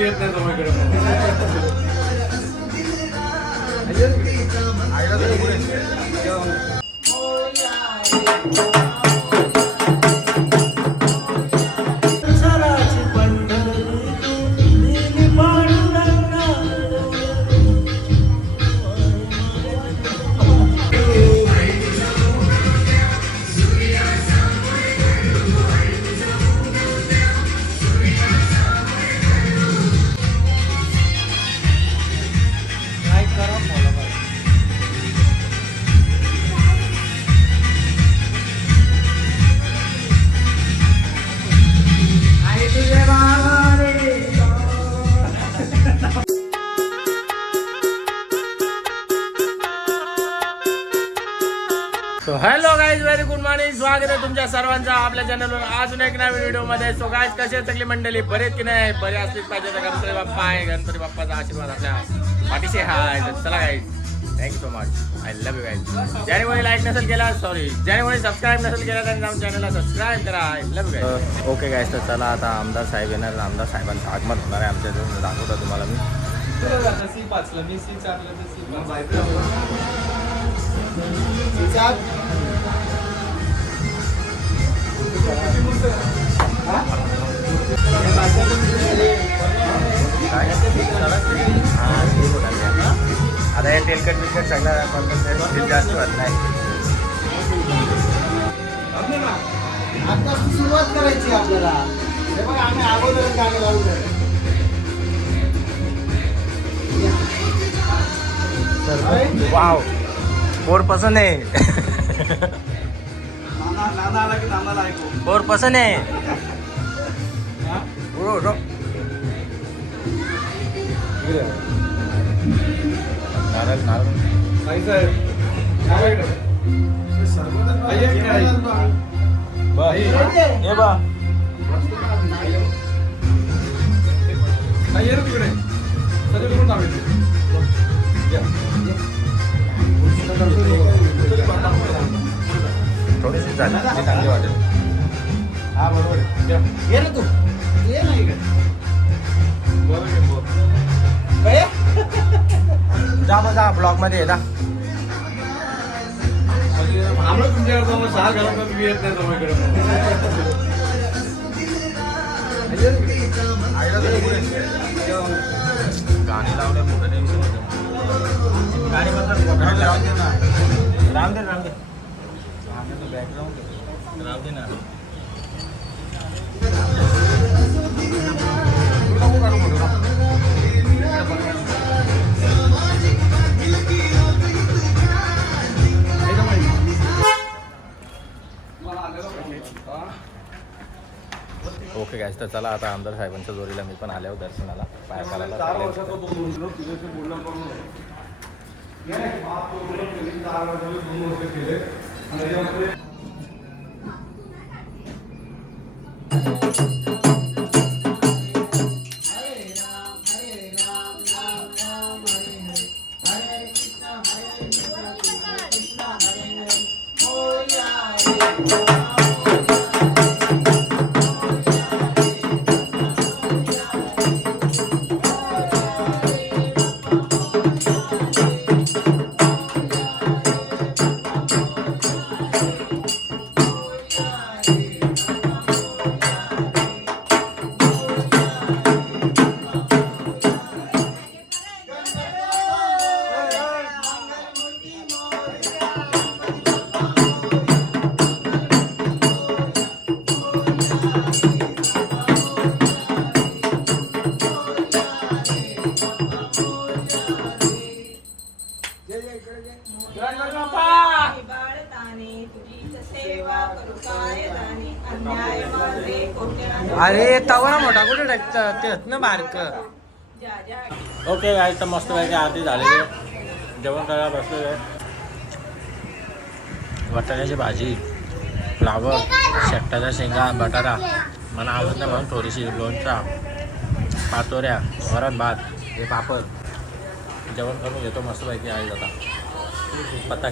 मी येत नाही जमाकडे so hello guys very good morning स्वागत आहे तुमच्या सर्वांचा आपल्या चॅनलवर अजून एक नवीन व्हिडिओमध्ये सो गाईज आहे सगळी मंडळी? बरेच की नाही? बरे असलीच पाहिजे तर गणपती बाप्पा आहे. गणपती बाप्पाचा आशीर्वाद आपल्या पाठीशी हाय चला guys thank you so much I love you guys ज्याने कोणी लाईक नसेल केला सॉरी ज्याने कोणी सबस्क्राईब नसेल केला त्यांनी जाऊन चॅनलला सबस्क्राईब करा. I love you guys okay guys तर चला आता आमदार साहेब येणार. आमदार साहेबांचं आगमन होणार आहे. आमच्या इथून दाखवतो तुम्हाला मी. सी पाचला मी सी चारला तर सी आता हे तेलकट बिलकट सगळं पण जास्त होत नाही आता सुरुवात करायची आपल्याला. हे बघा आम्ही अगोदरच गाणं लावलं वाव. बोर पसंद ऐकू? बोर पसंद आहे. हो, हो. ये बा. ये तिकडे. सगळे करून लावायचे. या. थोडीशी झाली ती चांगली वाटेल. हा बरोबर. या. ना तू. ये ना इकडे? जा बा जा. ब्लॉगमध्ये जा. आम्हाला तुमच्याकडे जाऊन सहा घरात पण मी येत नाही गाणी लावले मोठं टेन्शन गाणी बद्दल राहू दे ना राहू दे राहू दे बॅकग्राऊंड राहू दे ना। ओके गाईज तर चला आता आमदार साहेबांच्या जोडीला मी पण आल्यावर दर्शनाला पाया करायला अरे तवा मोठा कुठे तेच ना बारक. ओके गाय तर मस्त पैकी आरती झालेली जेवण करायला बसलेलं आहे वाटाण्याची भाजी फ्लावर शेकटाचा शेंगा बटाटा. मला आवडत नाही म्हणून थोडीशी लोणचा पातोऱ्या वरण भात हे पापड. जेवण करून घेतो मस्तपैकी आज आता पत्ता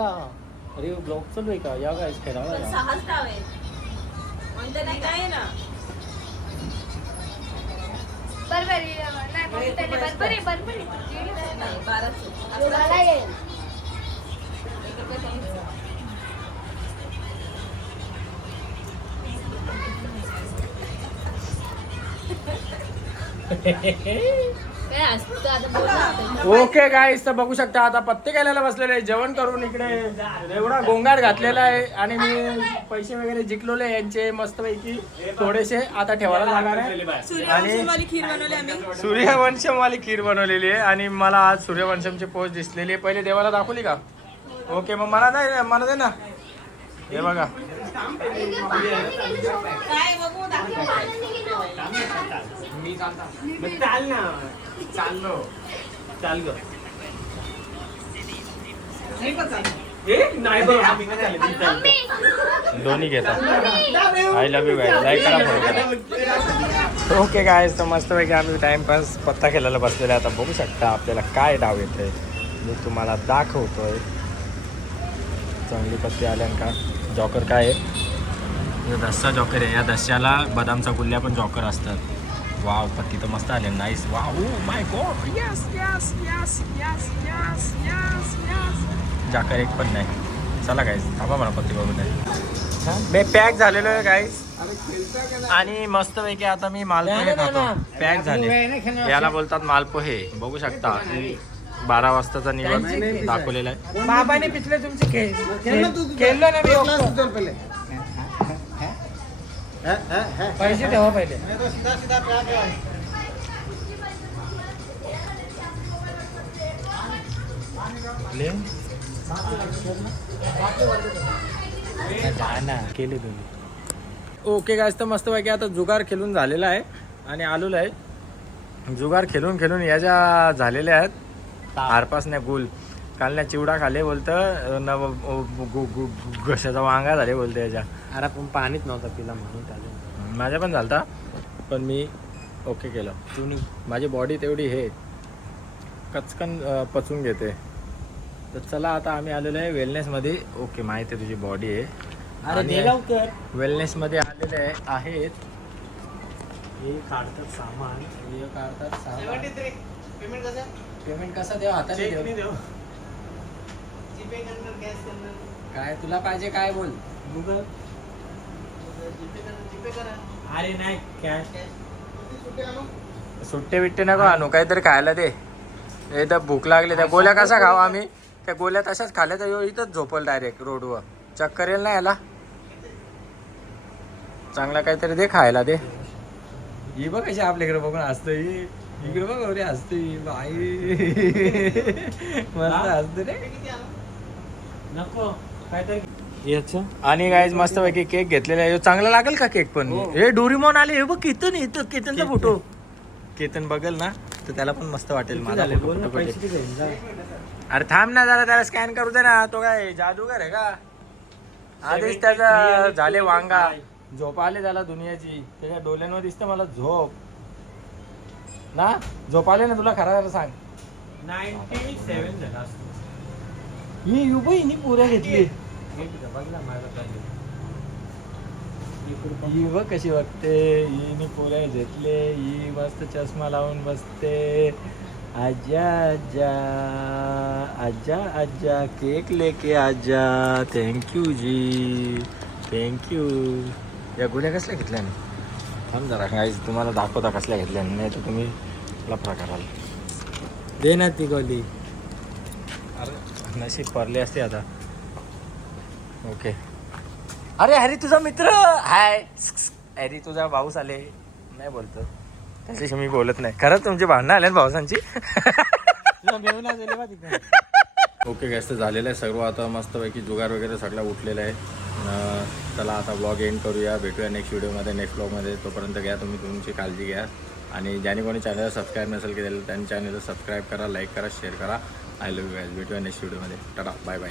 खेळला जाईल चालू आहे का या काय खेळायला पण या. सहाच डाव आहेत म्हणतं नाही काय ना बरोबर आहे, नाही मग त्याने बरोबर आहे, बरोबर आहे. नाही बाराच आहेत. मला येईल. एक रुपया ओके गाईस तर बघू शकता आता पत्ते केलेला बसलेले आहे. जेवण करून इकडे एवढा गोंगाट घातलेला आहे आणि मी पैसे वगैरे जिंकलोले यांचे मस्तपैकी थोडेसे आता ठेवायला जाणार आहे. आणि खीर बनवली आम्ही. सूर्यवंशमवाली खीर बनवलेली आहे आणि मला आज सूर्यवंशमची पोस्ट दिसलेली आहे. पहिले देवाला दाखवली का? ओके मग मला नाही मला दे ना. हे बघा. चाल ना चाललो चाल ग दोन्ही घेतात I love you guy like करा ओके काय तर मस्तपैकी आम्ही टाइमपास पत्ता खेळायला बसलेला आहे. आता बघू शकता आपल्याला काय डाव येते मी तुम्हाला दाखवतोय. चांगली पत्ती आल्यान का जॉकर काय आहे? दसचा जॉकर आहे या दस्याला बदामचा गुल्ल्या पण जॉकर असतात वाव पत्ती तर मस्त आले nice wow my god yes yes yes yes yes yes yes joker एक पण नाही चला काय थांबा मला पत्ती बघू द्या मी पॅक झालेलो आहे गाईस आणि मस्तपैकी आता मी मालपोहे खातो पॅक झाले याला बोलतात मालपोहे बघू शकता बारा वाजताचा निवड दाखवलेला आहे बाबाने पिछले तुमचे खेळ. खेळलो ना मी पैसे ठेवा पहिले. केले तुम्ही ओके गायस तर मस्तपैकी आता जुगार खेळून झालेला आहे आणि आलेलो आहे. जुगार खेळून खेळून या ज्या झालेल्या आहेत आरपास नाही गुल. काल ना चिवडा खाले बोलतं न गु- गु- गु- घशाचा वांगा झाले बोलतं याच्या अरे पण पाणीच नव्हता पिला म्हणून त्याला. माझ्या पण झालता पण मी ओके केलं. तुम्ही माझी बॉडी तेवढी हे कचकन अं, पचवून घेते. तर चला आता आम्ही आलेलो आहे वेलनेसमध्ये ओके माहिती आहे तुझी बॉडी आहे. अरे आणि दे लवकर. वेलनेसमध्ये आलेले आहे आहेत. हे काढतात सामान. हे काढतात सामान. पेमेंट कसं? पेमेंट कसा देऊ? हाताने देऊ देऊ. जीपे करणार कॅश करणार काय तुला पाहिजे काय बोल? गुगल अरे नाही कॅश सुट्टे बिट्टे नको आणू काहीतरी खायला दे. एकदा भूक लागली त्या गोळ्या कसा खाऊ आम्ही? त्या गोळ्या तशाच खाल्ल्या तर ह्यो इथंच झोपल डायरेक्ट रोडवर. चक्कर येईल ना याला? चांगला काहीतरी दे खायला दे. ही बघ कशी आपल्याकडे बघून हसतं ही. इकडे बघ अरे हसते ही. बाई. मस्त हसते रे. नको काहीतरी याचं आणि गाईज मस्त पैकी केक घेतलेला आहे. ह्यो चांगला लागेल का केक पण? हे. डोरीमॉन आले. हे बघ केतन येतं केतनचा फोटो केतन बघेल ना तर त्याला पण मस्त वाटेल माझा झाले? बोल ना photo पैसे पाठव. किती घेऊन जा अरे थांब ना जरा त्याला स्कॅन करू दे ना. तो काय जादूगर आहे का? आधीच त्याचा झाले वांगा. झोप आले त्याला दुनियाची. त्याच्या डोळ्यांवर दिसतं मला झोप. ना? झोप आले ना तुला खरा खरं सांग. नाईन्टी सेवन झाला असतो. ही युब हिनी पुऱ्या घेतली. ही बघ कशी वागते? हिने पोऱ्या घेतले. ही मस्त चष्मा लावून बसते. आजा आजा. आजा आजा. केक लेके आजा. थँक्यू जी. थँक्यू या गोळ्या कसल्या घेतल्या नाही थांब जरा काय तुम्हाला दाखवता कसल्या घेतल्या नाही तर तुम्ही लफडा कराल. दे ना ती गोली. अरे नशीब पडले असते आता. ओके अरे हरी तुझा मित्र. हाय हरी तुझा भाऊस आले. नाही बोलतो त्याच्याशी मी बोलत नाही. खरंच तुमची भांडणं आले भाऊसांची ओके गॅस तर झालेलं आहे सर्व. आता मस्तपैकी जुगार वगैरे सगळं उठलेलं आहे. चला आता ब्लॉग एंड करूया. भेटूया नेक्स्ट व्हिडिओमध्ये नेक्स्ट ब्लॉगमध्ये तोपर्यंत घ्या तुम्ही तुमची काळजी घ्या. आणि ज्याने कोणी चॅनलला सबस्क्राईब नसेल केलेलं त्यांनी चॅनलला सबस्क्राईब करा लाईक करा शेअर करा. आय लव्ह यू गॅस भेटूया नेक्स्ट व्हिडिओमध्ये टाटा बाय बाय